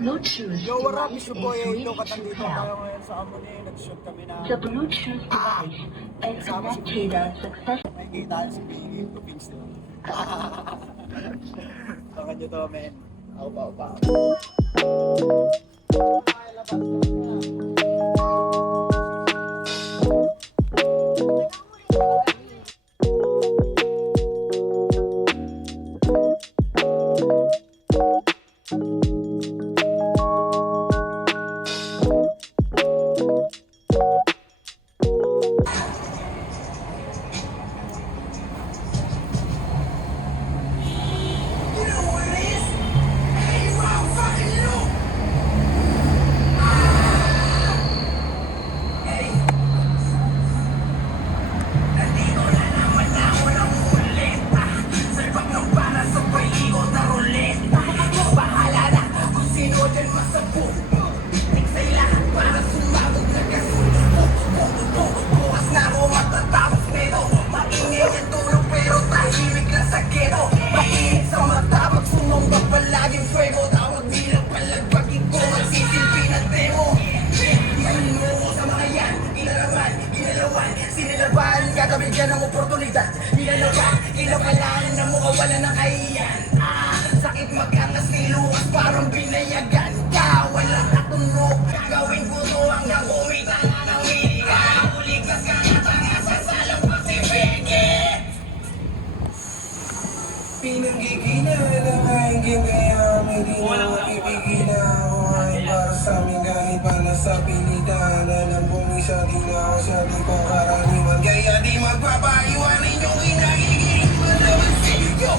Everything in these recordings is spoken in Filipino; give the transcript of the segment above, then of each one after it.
Bluetooth Yo, what up? device It's your is boy ready Elo. to Katandito pair. tayo ngayon sa Amoni. Nag-shoot kami na The Bluetooth device is connected successfully. nakikita si Biggie. Tupings nila. Baka nyo to, men. Ako pa. Bigyan ng oportunidad, nilalawan, kinakalaan na mo wala ng kahiyan. Sakit magkangas ni Lucas, parang binayagan ka. Walang katunog, gagawin ko to hanggang kumita nga ng wika. Ulikas ka nga tanga sa salang pasibigit. Pinanggigina lang hanggang kaya may di na makipigila. Kuhain para sa amin kahit pala sa pilitan. Alam kong isa di na ako siya di ko karaniwan. Kaya di magpapaiwanin yung kinagiging malaman sa'yo.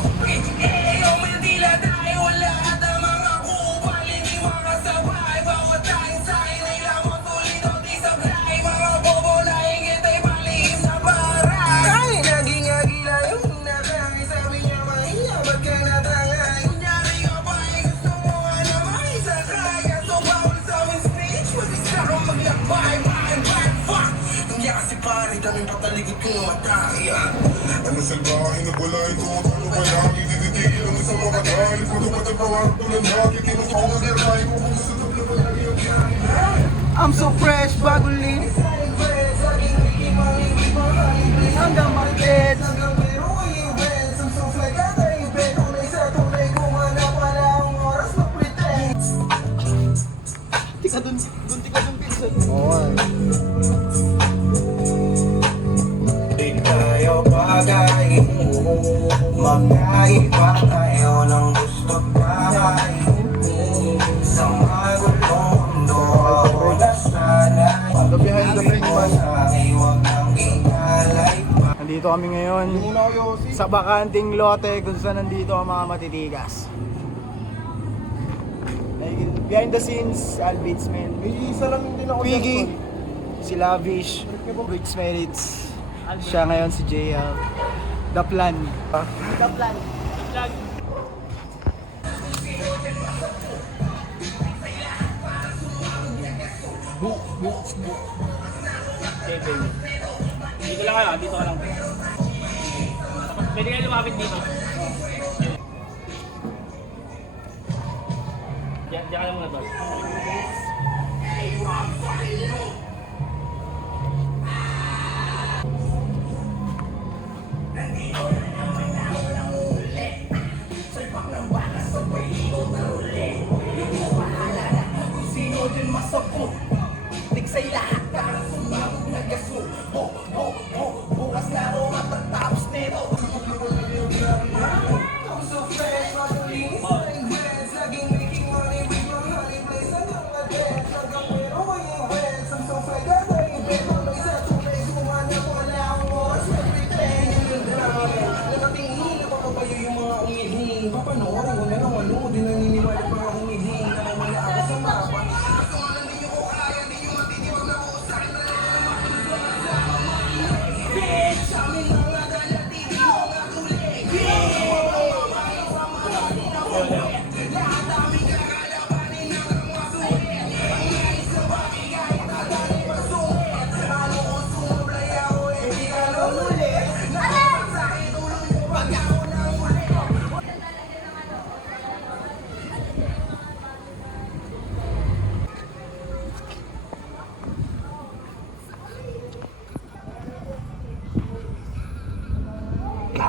Yung mandila tayo wala at ang mga kupal hindi makasabay. Bawat tayong sa'yo ay lamang tulit o di sablay. Mga bobo na hingit ay palihim na baray. Ay, naging agila yung natangay. Sabi niya mahiya, ba't ka natangay? Kunyari ka ba ay gusto mo nga na makisakay? Kaso bawal sa aming speech, mag-isa kang maglakbay. Bad fuck! Hindi kasi pare, daming pataligid kong matay. Ano salbahe na wala ito Ano palagi tititigil ang isang mga galit Matupad ang pangarap ko lang lagi Kinuha ko mag-aray mo kung gusto tabla palagi ang biyahe. I'm so fresh, bago linis. Hanggang markets. Tika dun, pinsan. Oo, Di tayo bagay, magkaiba tayo ng gusto't bahay. Sa magulong mundo, wala sana. The behind the scenes man. Huwag nang ikalay pa. Nandito kami ngayon sa bakanting lote kung saan nandito ang mga matitigas. Behind the scenes, Albeats, man. Isa lang din ako Piggy, si Lavish, Rich Merits. Siya ngayon si JL. The Plan. The Plan. Dito lang kayo, dito ka lang. Pwede kayo lumapit dito. Diyan ka lang muna doon. Sino din masabot? Tiksay lahat ka, sumabog na gaso. Bukas na ako matatapos nito. I'm so fresh, matulinis na rin friends. Laging making money with my honey place. Hanggang ma-dance, hanggang pero ko yung friends. I'm so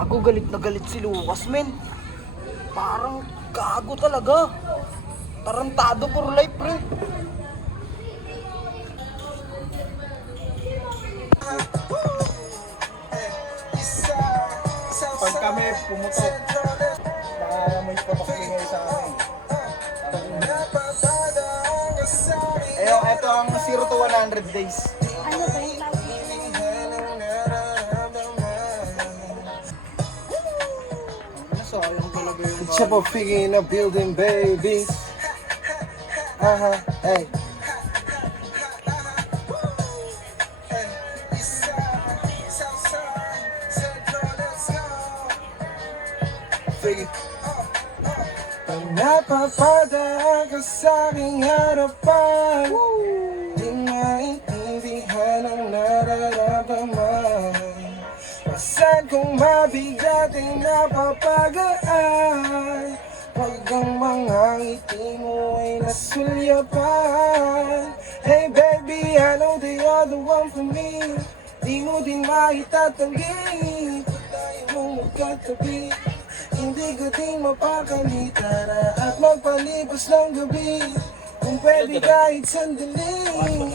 Gago, galit na galit si Lucas, men. Parang gago talaga. Tarantado for life, pre. Pag kami pumutok, baka may papakingay sa akin. Ito ang 0 to 100 days. Ano ba yung Sayang talaga yung Chop of figure in a building, babies. Hey. Figure. Pag napapadaan ka sa aking harapan, di maintindihan ang nararamdaman. Pasan kung mabigat ay napapagaan, pag ang mga ngiti mo ay nasulyapan. Hey baby, I know that you're the one for me. Di mo din maitatanggi, pag tayo mong magkatabi, hindi ko din mapakalitan at magpalipas ng gabi. Kung pwede kahit sandali,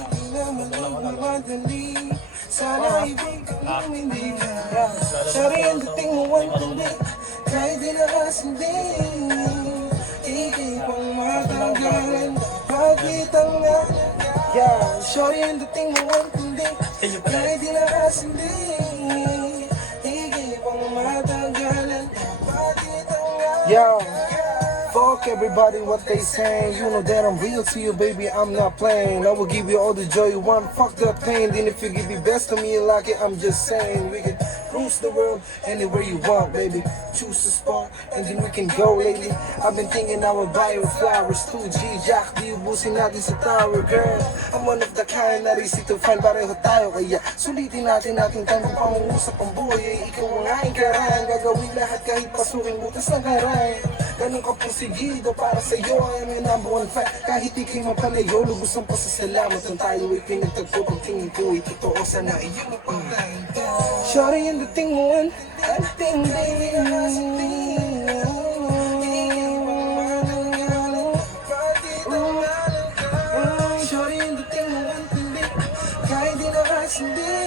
di naman magmamadali. Sana ibigay mo hindi ka. Sorry ang dating mo ang tindi, kahit di nakasindi. Ikay pang matanggalan, bakit ang nalaga? Sorry ang dating mo ang tindi, kahit di nakasindi. Ikay pang matanggalan, bakit ang nalaga? Yo, fuck everybody what they saying. You know that I'm real to you, baby, I'm not playing. I will give you all the joy you want, fuck the pain. Then if you give me best to me, you like it, I'm just saying. We can cruise the world anywhere you want, baby. Choose a spot and then we can go lately. I've been thinking I will buy you flowers, 2G Jack, di ubusin natin sa tower, girl. I'm one of the kind na easy to find, pareho tayo. Kaya sulitin natin time kung pangungusap ang buhay. Ay ikaw ang aking karayan, gagawin lahat kahit pasukin butas ng karayan. Ganun ka pusigido para sa'yo, I am your number one fan. Kahit ikay mapalayo, lubos ang pasasalamat ang tayo ay pinagtagpo. Pagtingin ko ay totoo, sana iyon ang pagkainta. Shorty ang dating mo, ang Shorty ang dating mo, ang tindi, kahit di nakasindi.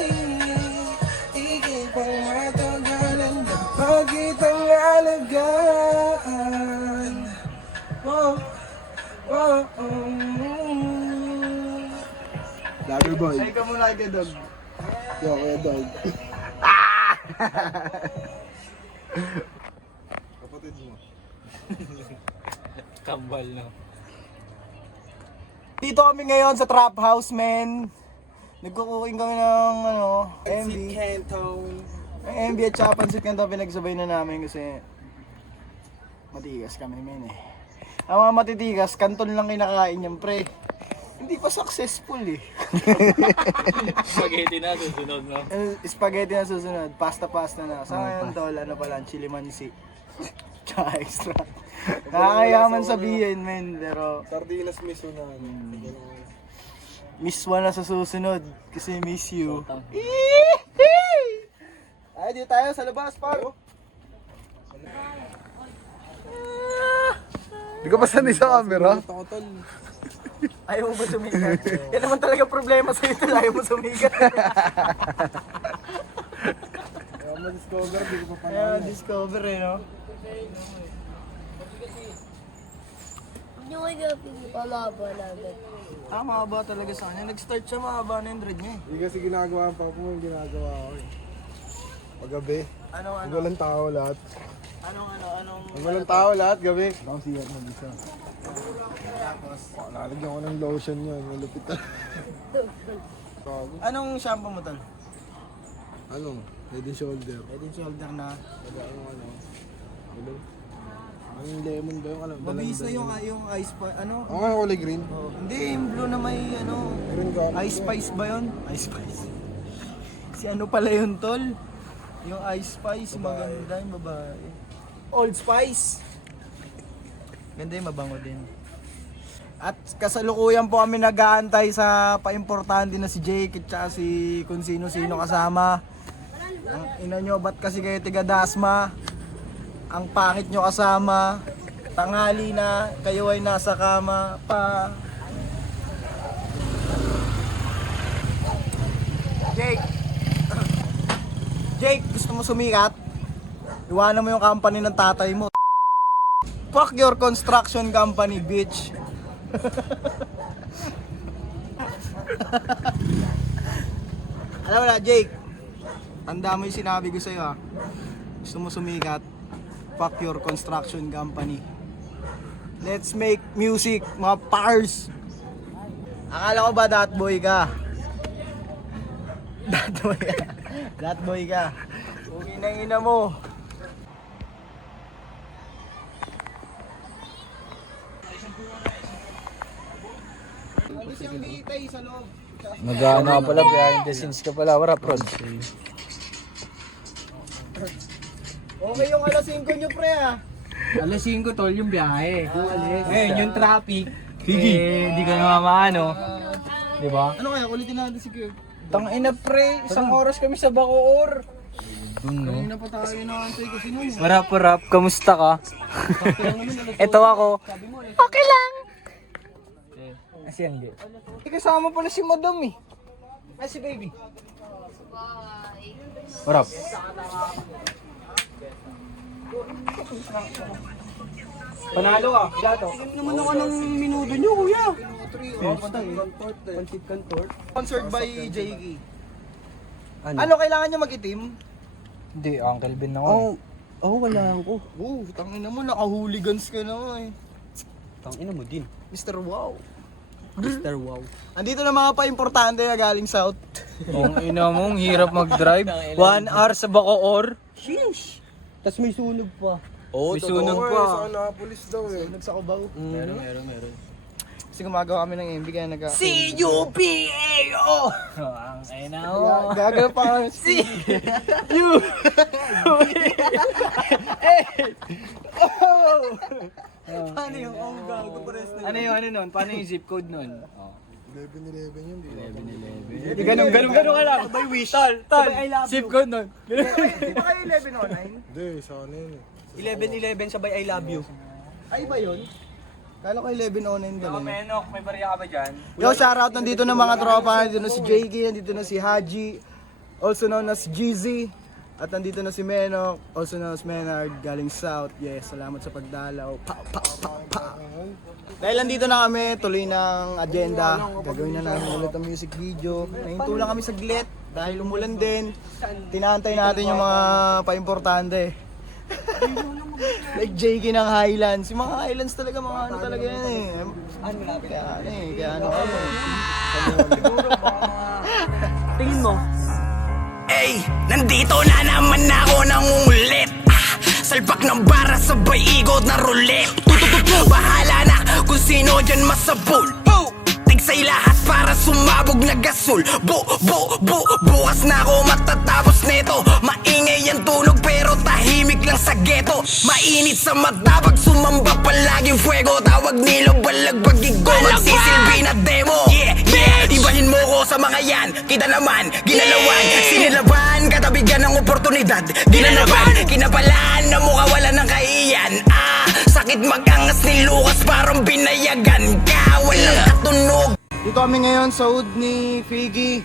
Ikay pang matagalan, bakit ang alagaan? Lager boy. Ay ka muna kay Dog. Yo, kuya dog. Kapatid mo. Kambal na. Dito kami ngayon sa Trap House, men. Nagkukuking kami ng MV. Canton. Ang MV at saka Pansit Canton pinagsabay na namin kasi matigas kami, men eh. Ang mga matitigas, kanton lang kinakain yan, pre. Hindi pa successful eh. Spaghetti na, susunod na. Spaghetti na susunod, pasta na. Sa ngayon tol, ano pala, chili mansi. Tsaka extra. Nakakayaman sabihin, men, pero Sardinas miso na. miss one na sa susunod kasi miss you. Ay, dito tayo sa labas, par. Di ka pa sanay sa camera? Ayaw mo ba sumigat? Yan naman talaga problema sa'yo, tol. Ayaw mo sumigat. Ma-discover, di ko pa pala. Kaya discover eh, no? Yung kagapin mo, pamaba na agad. Mahaba talaga sa kanya. Nag-start siya, mahaba na yung dread niya eh. Hindi kasi ginagawa pa po yung ginagawa ko eh. Paggabi, Anong pag walang tao lahat. Anong Pag walang tao lahat, gabi. Ako siya mag-isa. Lalagyan ko ng lotion yun, malupit na. Bago. Anong shampoo mo, tol? Ano? Head and shoulder. Head and shoulder na. Ano? Ang lemon ba yung ano? Mabis na yung ice pa, ano? Ang ano kulay green? Oh, hindi, yung blue na may ano. Green ka. Ice Spice ba yun? Ice Spice. Si ano pala yun, tol? Yung Ice Spice, maganda yung babae. Old Spice. Ganda yung mabango din. At kasalukuyan po kami nag-aantay sa paimportante na si Jake at saka si kung sino-sino kasama. Ang ina nyo, ba't kasi kayo tiga Dasma? Ang pangit nyo kasama. Tanghali na, kayo ay nasa kama pa. Jake! Jake, gusto mo sumikat? Iwanan mo yung company ng tatay mo. Fuck your construction company, bitch. Alam mo na, Jake. Tanda mo yung sinabi ko sa'yo, ha. Gusto mo sumikat? Fuck your construction company. Let's make music, mga pars. Akala ko ba that boy ka? That boy ka. That boy ka. Okay na ina mo. Ano siyang bitay sa loob? Nag-ano ka pala, behind the scenes ka pala, wala prod. Okay yung alas 5 nyo, pre, ha? Alas 5 tol yung biyahe. Ngayon yung traffic. Sige. Di ka na maano. Di ba? Ano kaya? Ulitin natin si Kyo. Tangina pre, isang oras kami sa Bacoor. Kanina pa tayo inaantay kasi nun. Rap, kamusta ka? Ito ako. Okay lang. Kasi hindi. Kasama pala si Madam eh. Ay si baby. Rap. Panalo ka. Dato. Naman ako ng minuto nyo, kuya. Pansit Cantor. Sponsored by Jakey. Ano, kailangan nyo mag-itim? Hindi, Uncle Ben ako. Wala ko. Tangina mo, naka-hooligans ka na eh. Tangina mo din. Mr. Wow. Mr. Wow. Andito na mga pa-importante na galing South. Ang ina mong hirap mag-drive. 1 hour sa Bacoor. Sheesh! Tapos may sunog pa. May sunog pa. Annapolis daw eh. Sunog sa Cubao. Meron. Kasi gumagawa kami ng MB kaya nag- C-U-P-A-O! Ang ina mo. Gagano pa kami. Paano yung gago pares na? Ano yung ano nun? Paano yung zip code nun? 11-11 yun, di ba? Di ganun ka lang. By wish. Tal, zip code nun. Di ba kayo 1109? Hindi, sa ano yun eh. 11-11 sabay I love you. Ay ba yun? Kala ko 1109 dala. Menok, may bariya ka ba dyan? Yo, shoutout nandito ng mga tropa. Nandito na si JK, nandito na si Haji, also known as GZ. At nandito na si Menok, also known as Menard, galing South. Yes, salamat sa pagdalaw. Pa. Dahil nandito na kami, tuloy ng agenda. Gagawin na namin ulit ang music video. Nahinto lang kami saglit dahil umulan din. Tinaantay natin yung mga pa-importante. Like JK ng Highlands. Yung mga Highlands talaga, mga ano talaga yan eh. Kaya ano kami. Tingin mo. Ey, nandito na naman ako nangungulit. Salpak ng bara sabay ikot na roulette. Bahala na kung sino dyan masabol. Tigsay lahat para sumabog na gasol. Bukas na ako matatapos neto. Maingay ang tunog pero tahimik lang sa ghetto. Mainit sa mata pag sumamba palaging fuego. Tawag nilo balagbagig ko magsisilbi na demo. Yeah, ibahin mo ko sa mga yan. Kita naman, ginalawan, sinilaban. Katabigan ng oportunidad, ginanaban. Kinapalaan na mukha wala ng kaiyan. Sakit magangas ni Lucas parang binayagan ka. Walang katunog. Dito kami ngayon sa hood ni Figgy,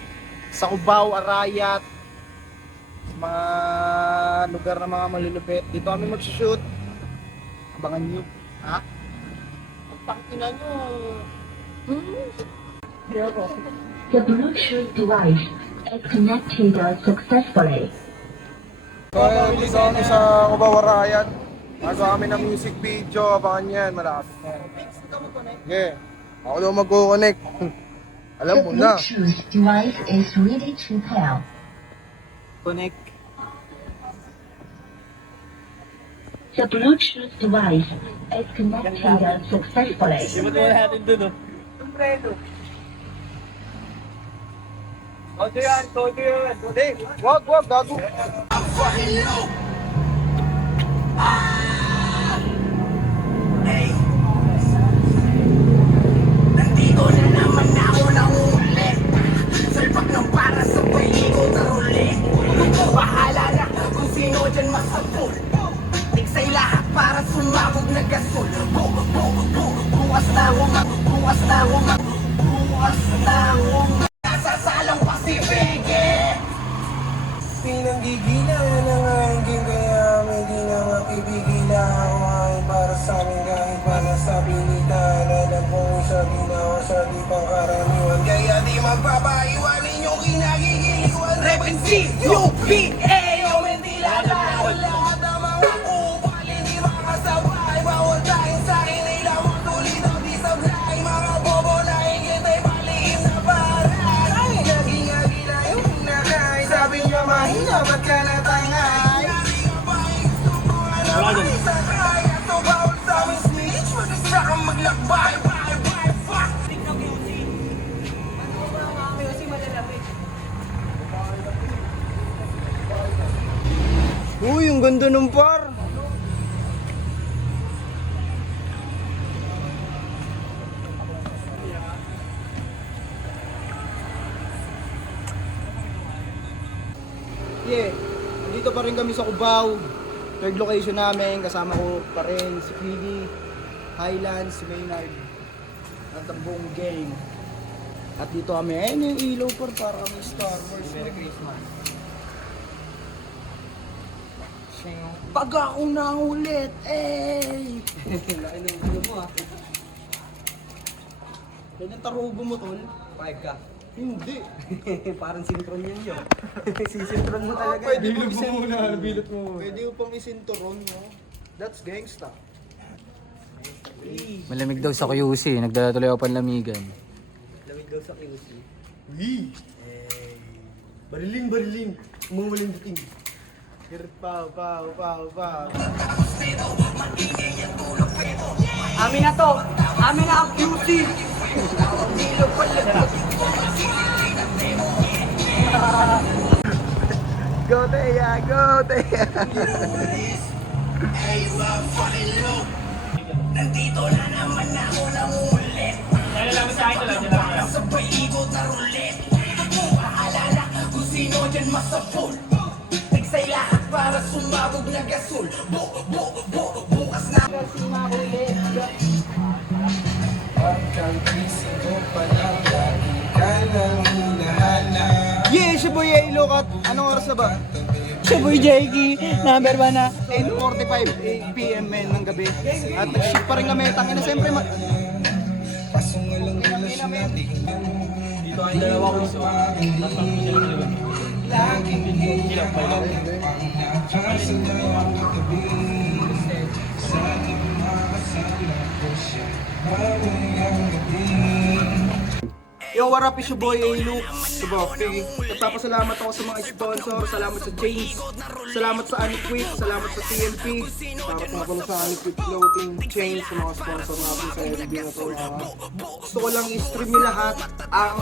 sa Cubao, Arayat, mga lugar na mga malulupit. Dito kami mag-shoot. Abangan nyo. Ha? Pagpangkinan nyo. The Bluetooth device is connected successfully. Dito kami sa Cubao, Arayat. Magawa kami ng music video, abangan yan, malapit. Yeah. Ako daw magko-connect. Alam The mo na. Bluetooth device is ready to pair. Connect. The Bluetooth device is connected successfully. Sibat mo natin dun, oh. Todo yan. Wag, gago. Nandito na naman ako nangungulit. Salpak ng para sa paikot na roulette. Bahala bukas na akong nasasalang Pacific. Pinanggigila ng hangin kaya may di na mapipigila. Ako ay para sa amin kahit para sa pilitan. Alam kong isa di na ako sa di pangkaraniwan. Kaya di magpapaiwanin yung kinagigiliwan. Reppin' C-U-P-A o Mentila na Lahat ng mga kupal hindi makasabay. Bawal tayong sa inila mo tuloy daw di sablay. Mga bobo na hingit ay palihim na paray. Naging agila yung nakain. Sabi niya mahina, ba't ka natangay? Yari ka pa, gusto ko alam ay sakay. Ato bawal sa aming speech, mag-isra kang maglakbay. Bye, bye, fuck! Uy, ang ganda ng par. Yeah, dito pa rin kami sa Cubao. Third location namin, kasama ko pa rin si Piggy, Highlands, si Maynard, at ang buong gang. At dito kami, ayun yung ilaw par, para kami Star Wars. Merry Christmas. Pag ako na ulit, eh! Laki ng ulo mo ah. Ganyan tarugo mo, tol. Pahig ka. Hindi. Parang sintron yan yun. Sisintron mo talaga. Pwede Bilog mo mo muna, bilot mo. Pwede mo pang isinturon, no? That's gangsta. Malamig daw sa QC. Nagdala tuloy ako panlamigan. Lamig daw sa QC. Uy! Bariling! Umuwaling dating. Hirit pa. Amin na to! Amin na ang QC! Go Teya! Nandito na naman ako ng ulit. Sabay ikot na roulette. Bahala na kung sino dyan masapul. Nagsay lahat para sumabog na gasol. Bukas na. Pagkagising ko pa lang, lagi ka nang hinahanap. Yeah, si Boy Elo Kat. Anong oras na ba? Si Boy Jakey, number 1 na. 8:45 PM ng gabi. At nag-ship pa rin kami. Tangina, siyempre Kaso nga lang ilas natin. Dito ay dalawa ko sa laging hinahanap ang nakasalaw katabi. Sana makasala ko siya mamayang gabi. Yo, what up? It's your boy A-Luke. Diba, Piggy. Nagpapasalamat ako sa mga sponsor. Salamat sa James. Salamat sa Aniquit. Salamat sa TMP. Salamat nga pala sa Aniquit Clothing Chain. Sa mga sponsor natin sa LB na to. Gusto ko lang i-stream nyo lahat ang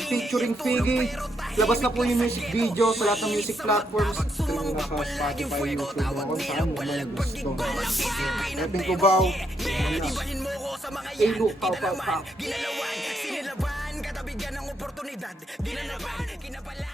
featuring Piggy. Labas na po yung music video sa lahat ng music platforms. Stream na sa Spotify, YouTube, na kung saan mo na gusto. Repin ko ba? A-Luke, pow. Ginalawan, sinilaban, katabigyan ng oportunidad. Di na naman, kinapala.